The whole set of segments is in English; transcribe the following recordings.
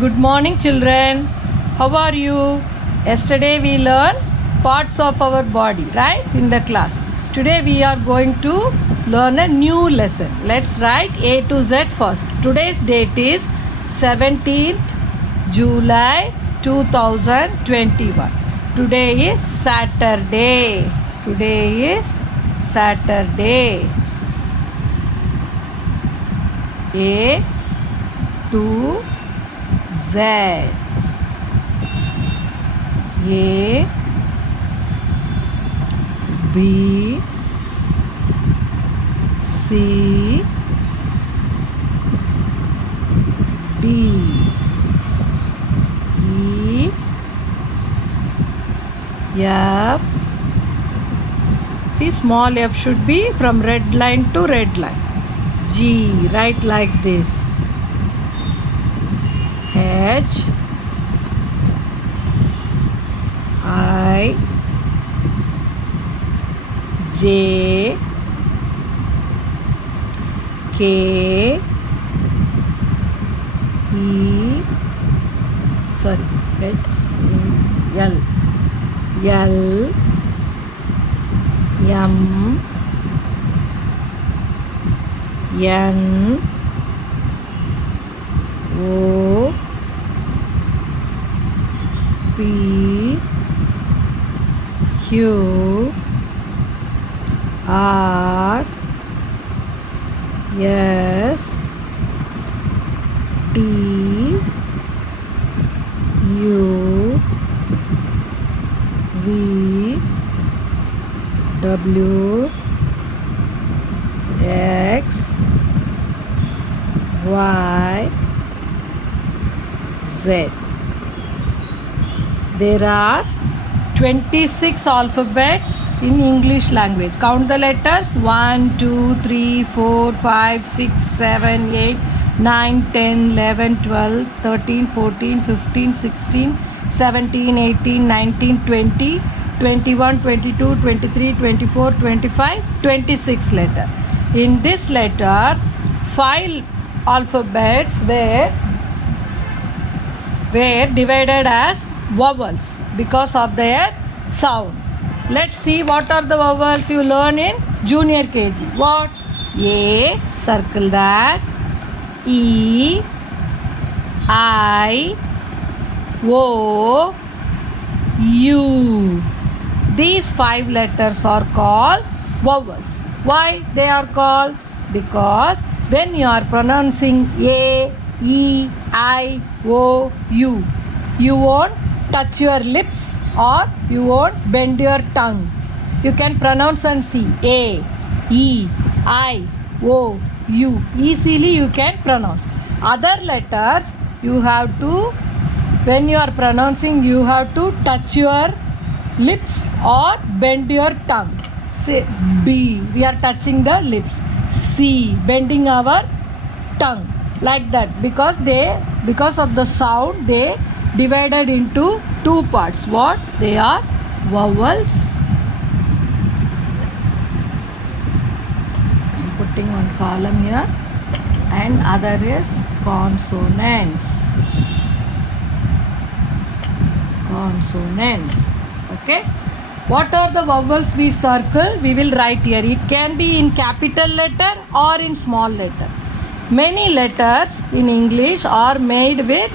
Good morning, children. How are you? Yesterday we learned parts of our body, right? In the class. Today we are going to learn a new lesson. Let's write A to Z first. Today's date is 17th July 2021. Today is Saturday. Today is Saturday. A to Z. A B C D E F. See, small f should be from red line to red line. G, write like this. H I J K E sorry H L L M N O P Q R S T U V W X Y Z. There are 26 alphabets in English language. Count the letters 1, 2, 3, 4, 5, 6, 7, 8, 9, 10, 11, 12, 13, 14, 15, 16, 17, 18, 19, 20, 21, 22, 23, 24, 25, 26 letter. In this letter, 5 alphabets were divided as vowels because of their sound. Let's see what are the vowels you learn in junior KG. What? A, circle that. E, I, O, U. These 5 letters are called vowels. Why they are called? Because when you are pronouncing A, E, I, O, U, you won't touch your lips or you won't bend your tongue. You can pronounce and see A, E, I, O, U. Easily you can pronounce. Other letters you have to, when you are pronouncing, you have to touch your lips or bend your tongue. Say B, we are touching the lips. C, bending our tongue. Like that, because of the sound they divided into 2 parts. What? They are vowels. I'm putting one column here, and other is consonants. Consonants. Okay. What are the vowels we circle? We will write here. It can be in capital letter or in small letter. Many letters in English are made with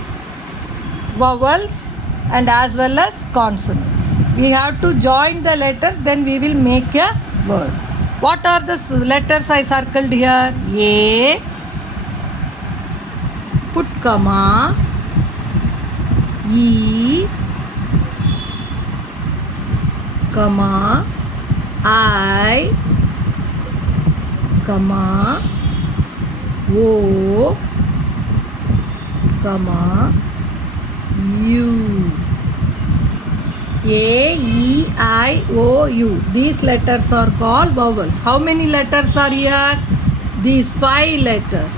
vowels and as well as consonant. We have to join the letters, then we will make a word. What are the letters I circled here? A, put comma, E, comma, I, comma, O, comma, U. A, E, I, O, U. These letters are called vowels. How many letters are here? These 5 letters.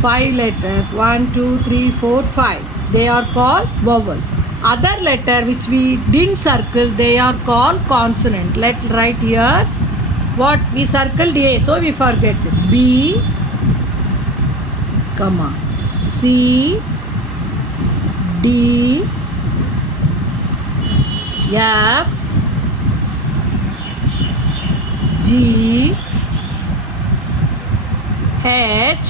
5 letters. 1, 2, 3, 4, 5. They are called vowels. Other letter which we didn't circle, they are called consonant. Let's write here. What? We circled A, so we forget it. B, comma. C D F G H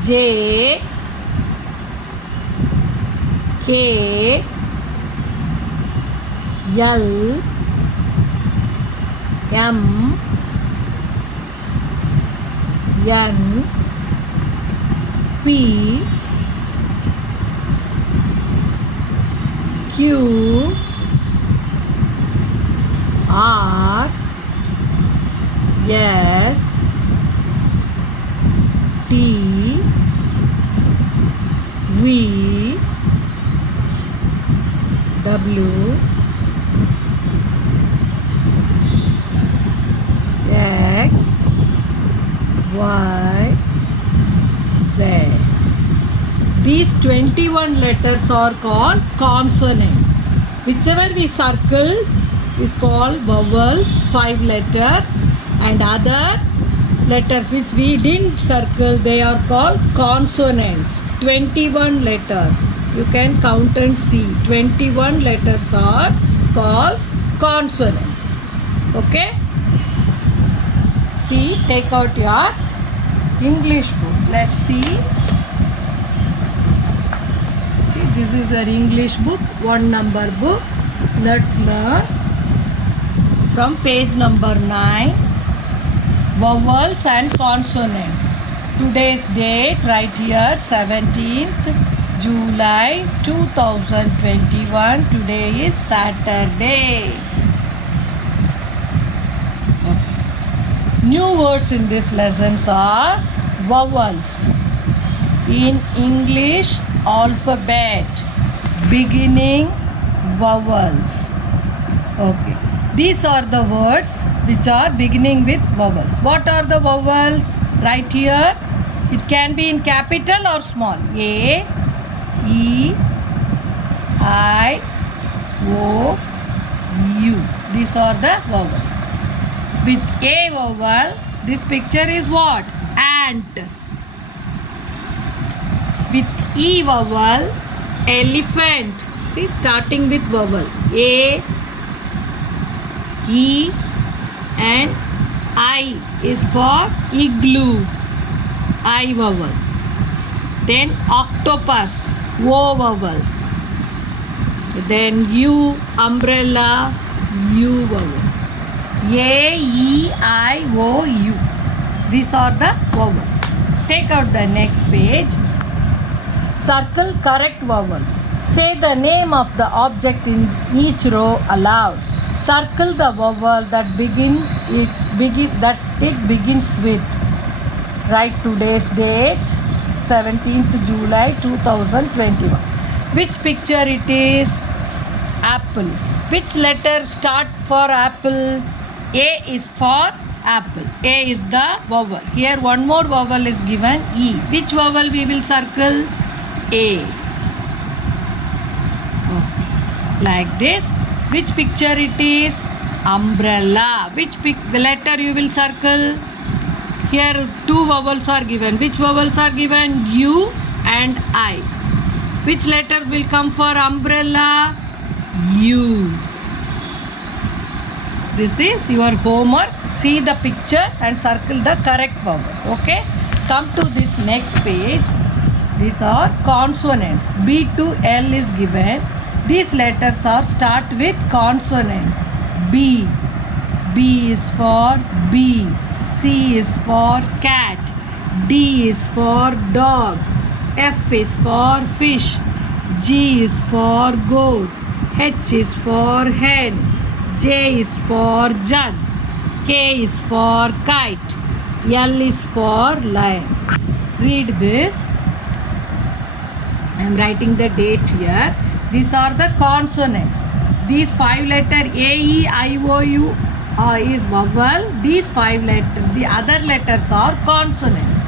J K L M N P Q R S T V W X Y Z. These 21 letters are called consonant. Whichever we circle is called vowels, 5 letters, and other letters which we didn't circle, they are called consonants. 21 letters. You can count and see. 21 letters are called consonant. Okay? See, take out your English book. Let's see. See, this is your English book, 1 number book. Let's learn from page number 9. Vowels and consonants. Today's date right here, 17th July 2021. Today is Saturday. New words in this lessons are vowels. In English alphabet, beginning vowels. Okay. These are the words which are beginning with vowels. What are the vowels? Right here. It can be in capital or small. A, E, I, O, U. These are the vowels. With A vowel, this picture is what? Ant. With E vowel, elephant. See, starting with vowel. A, E, and I is for igloo. I vowel. Then octopus. O vowel. Then U, umbrella. U vowel. A, E, I, O, U. These are the vowels. Take out the next page. Circle correct vowels. Say the name of the object in each row aloud. Circle the vowel that it begins with. Write today's date, 17th July 2021. Which picture it is? Apple. Which letter start for apple? A is for apple. A is the vowel. Here one more vowel is given, E. Which vowel we will circle? A. Like this. Which picture it is? Umbrella. Which letter you will circle? Here 2 vowels are given. Which vowels are given? U and I. Which letter will come for umbrella? U. This is your homework. See the picture and circle the correct vowel. Okay? Come to this next page. These are consonants. B to L is given. These letters are start with consonant. B. B is for bee. C is for cat. D is for dog. F is for fish. G is for goat. H is for hen. J is for jug. K is for kite. L is for lion. Read this. I am writing the date here. These are the consonants. These 5 letter A, E, I, O, U is vowel. These 5 letters, the other letters are consonant.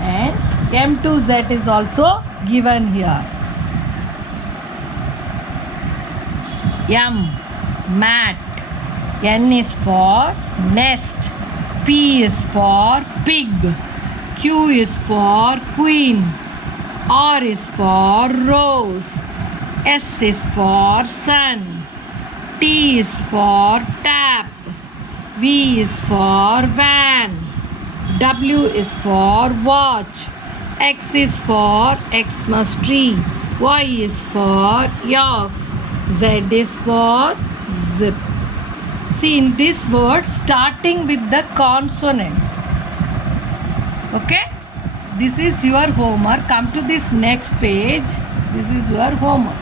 And M to Z is also given here. M, mat. N is for nest. P is for pig. Q is for queen. R is for rose. S is for sun. T is for tap. V is for van. W is for watch. X is for Xmas tree. Y is for York. Z is for zip. See, in this word, starting with the consonants. Okay? This is your homework. Come to this next page. This is your homework.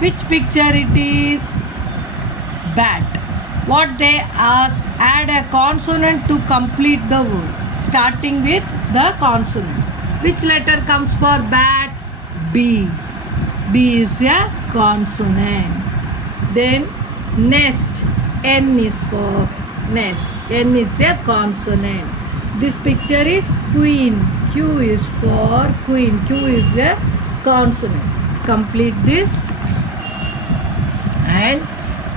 Which picture it is? Bat. What they ask? Add a consonant to complete the word. Starting with the consonant. Which letter comes for bat? B. B is a consonant. Then nest. N is for nest. N is a consonant. This picture is queen. Q is for queen. Q is a consonant. Complete this and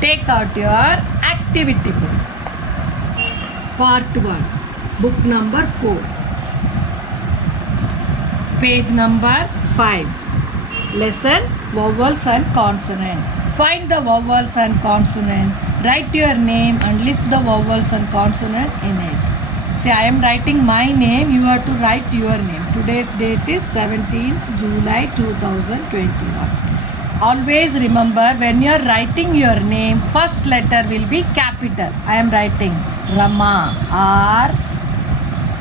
take out your activity book. Part 1. Book number 4. Page number 5. Lesson vowels and consonant. Find the vowels and consonant. Write your name and list the vowels and consonant in it. See, I am writing my name. You have to write your name. Today's date is 17th July 2021. Always remember, when you are writing your name, first letter will be capital. I am writing Rama. R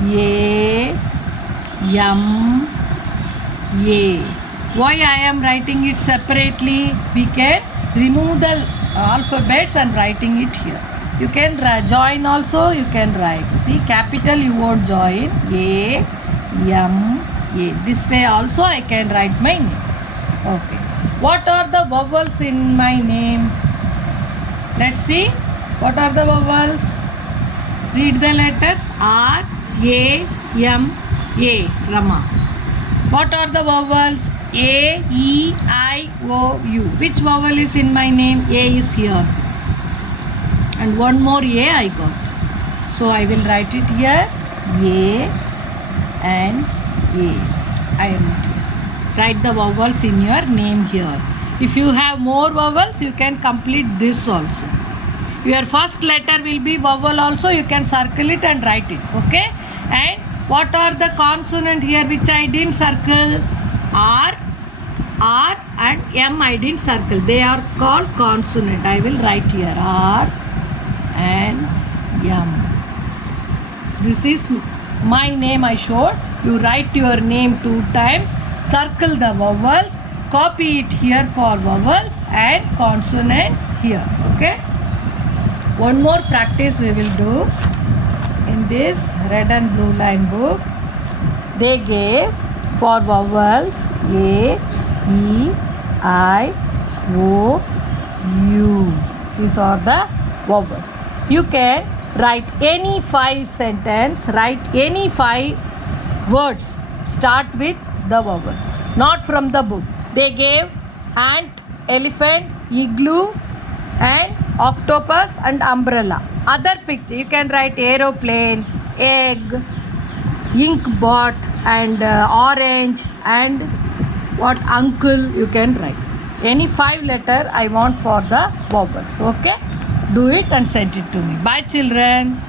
A M A. Why I am writing it separately? We can remove the alphabets and writing it here. You can join also, you can write. See, capital you won't join. A M A. This way also I can write my name. Okay. What are the vowels in my name? Let's see. What are the vowels? Read the letters. R A M A. Rama. What are the vowels? A, E, I, O, U. Which vowel is in my name? A is here. And one more A I got. So I will write it here. A and A. I wrote here. Write the vowels in your name here. If you have more vowels, you can complete this also. Your first letter will be vowel also. You can circle it and write it. Okay? And what are the consonant here which I didn't circle? R and M I didn't circle. They are called consonant. I will write here R and M. This is my name I showed. You write your name 2 times. Circle the vowels. Copy it here for vowels and consonants here. Okay. One more practice we will do. In this red and blue line book, they gave for vowels A, E, I, O, U. These are the vowels. You can write any 5 sentences, write any 5 words. Start with the vowel, not from the book. They gave ant, elephant, igloo and octopus and umbrella. Other picture, you can write aeroplane, egg, ink bot and orange and what uncle you can write. Any 5 letter I want for the vowels. Okay? Do it and send it to me. Bye children.